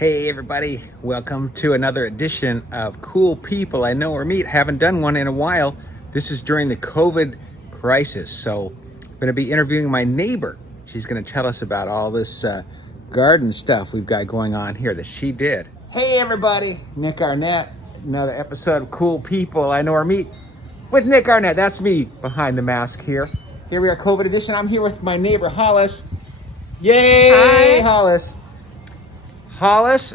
Hey everybody, welcome to another edition of Cool People I Know or Meet. Haven't done one in a while. This is during the COVID crisis, so I'm going to be interviewing my neighbor. She's going to tell us about all this garden stuff we've got going on here that she did. Hey everybody, Nick Arnette, another episode of Cool People I Know or Meet with Nick Arnette. That's me behind the mask here. Here we are, COVID edition. I'm here with my neighbor Hollace. Yay, Hi. Hollace. Hollace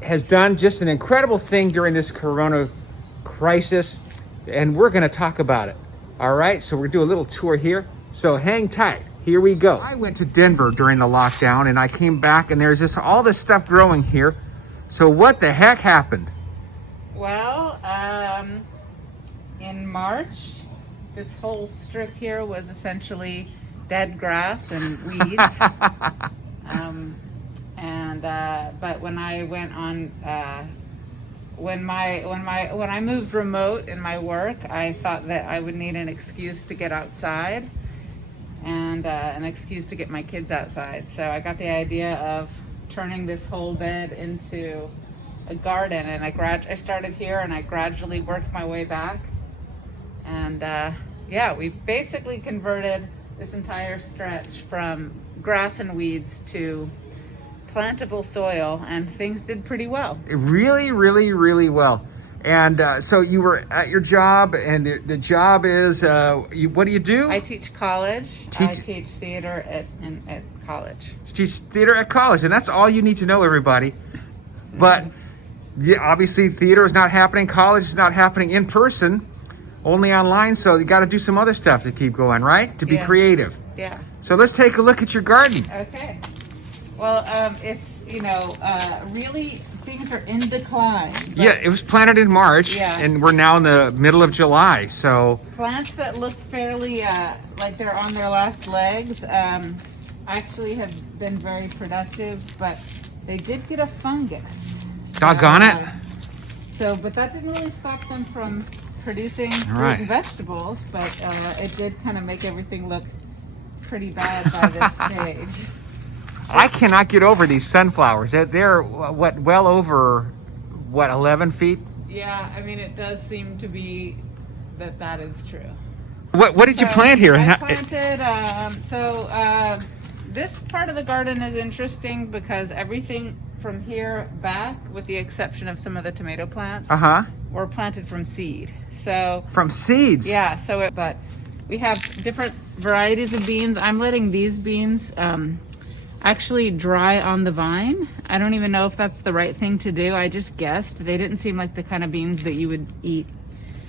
has done just an incredible thing during this corona crisis, and we're going to talk about it. All right, so we're going to do a little tour here. So hang tight. Here we go. I went to Denver during the lockdown, and I came back, and there's all this stuff growing here. So what the heck happened? Well, in March, this whole strip here was essentially dead grass and weeds. But when I went on, when I moved remote in my work, I thought that I would need an excuse to get outside and an excuse to get my kids outside. So I got the idea of turning this whole bed into a garden, and I started here and I gradually worked my way back. And yeah, we basically converted this entire stretch from grass and weeds to plantable soil, and things did pretty well. Really well. And so you were at your job, and the job is, what do you do? I teach college. I teach theater at college. You teach theater at college, and that's all you need to know, everybody. But yeah, obviously theater is not happening, college is not happening in person, only online, so you got to do some other stuff to keep going, right? To be creative. Yeah. So let's take a look at your garden. Okay. Well, it's, really things are in decline. Yeah, it was planted in March, and we're now in the middle of July, so. Plants that look fairly like they're on their last legs actually have been very productive, but they did get a fungus. Doggone it. But that didn't really stop them from producing fruit and vegetables, but it did kind of make everything look pretty bad by this stage. I cannot get over these sunflowers. They're well over 11 feet? Yeah, I mean, it does seem to be that is true. What did you plant here? I planted, this part of the garden is interesting because everything from here back, with the exception of some of the tomato plants, were planted from seed. So from seeds? Yeah, but we have different varieties of beans. I'm letting these beans actually dry on the vine. I don't even know if that's the right thing to do. I just guessed. They didn't seem like the kind of beans that you would eat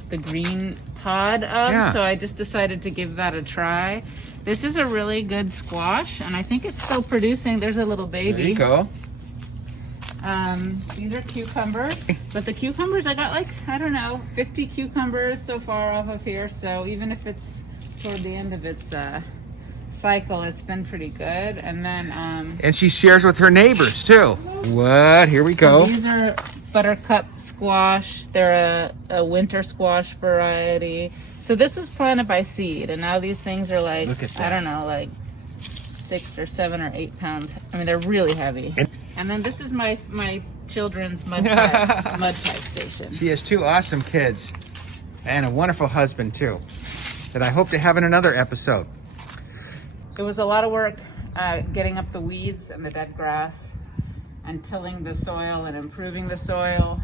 the green pod of, so I just decided to give that a try. This is a really good squash, and I think it's still producing. There's a little baby. There you go. These are cucumbers, but the cucumbers, I got 50 cucumbers so far off of here, so even if it's toward the end of its cycle, it's been pretty good. And then and she shares with her neighbors too. What? Here we go. So these are buttercup squash. They're a winter squash variety. So this was planted by seed, and now these things are I don't know, 6 or 7 or 8 pounds. I mean, they're really heavy. And then this is my children's mud pipe station. She has 2 awesome kids and a wonderful husband too, that I hope to have in another episode. It was a lot of work getting up the weeds and the dead grass and tilling the soil and improving the soil.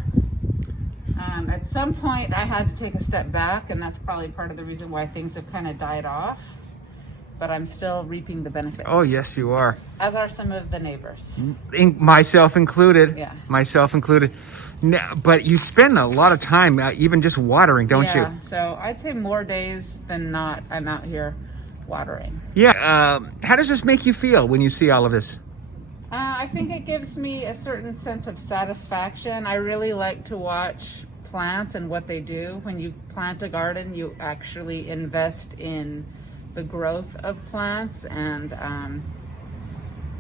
At some point I had to take a step back, and that's probably part of the reason why things have kind of died off, but I'm still reaping the benefits. Oh yes, you are. As are some of the neighbors. Myself included. Yeah. Myself included. Now, but you spend a lot of time even just watering, don't you? Yeah, so I'd say more days than not I'm out here watering. Yeah. How does this make you feel when you see all of this? I think it gives me a certain sense of satisfaction. I really like to watch plants and what they do. When you plant a garden, you actually invest in the growth of plants, and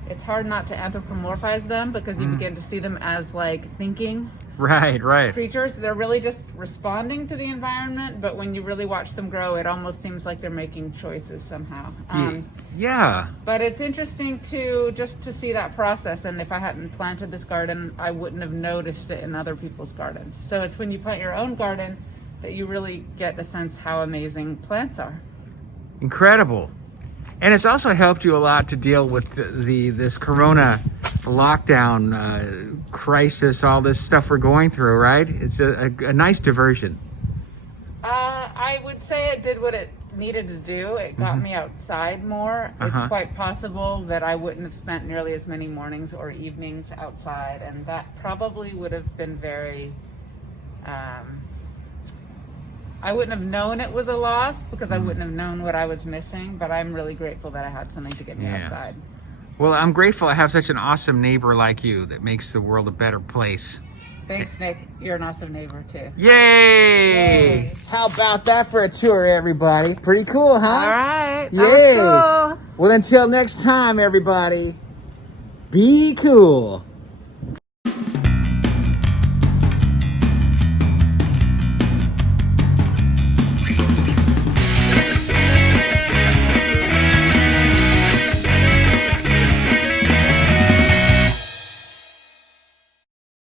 it's hard not to anthropomorphize them because you begin to see them as like thinking Right, right. creatures. They're really just responding to the environment, but when you really watch them grow, it almost seems like they're making choices somehow. Yeah. But it's interesting to just to see that process, and if I hadn't planted this garden, I wouldn't have noticed it in other people's gardens. So it's when you plant your own garden that you really get a sense how amazing plants are. Incredible. And it's also helped you a lot to deal with this corona lockdown crisis, all this stuff we're going through, right? It's a nice diversion. I would say it did what it needed to do. It got me outside more. It's quite possible that I wouldn't have spent nearly as many mornings or evenings outside, and that probably would have been very I wouldn't have known it was a loss because I wouldn't have known what I was missing, but I'm really grateful that I had something to get me outside. Well, I'm grateful I have such an awesome neighbor like you that makes the world a better place. Thanks, Nick. You're an awesome neighbor, too. Yay! How about that for a tour, everybody? Pretty cool, huh? All right. That Yay! was cool. Well, until next time, everybody, be cool.